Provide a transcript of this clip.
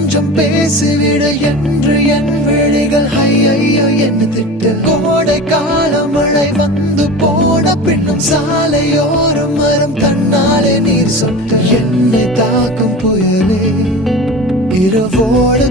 கொஞ்சம் பேசிவிட என்று என் விழிகள் ஐயோ என்ன திட்ட. கோடை கால மழை வந்து போன பின்னும் சாலையோரம் மரம் தன்னாலே நீர் சொட்ட. என்னை தாக்கும் புயலே இரவோடு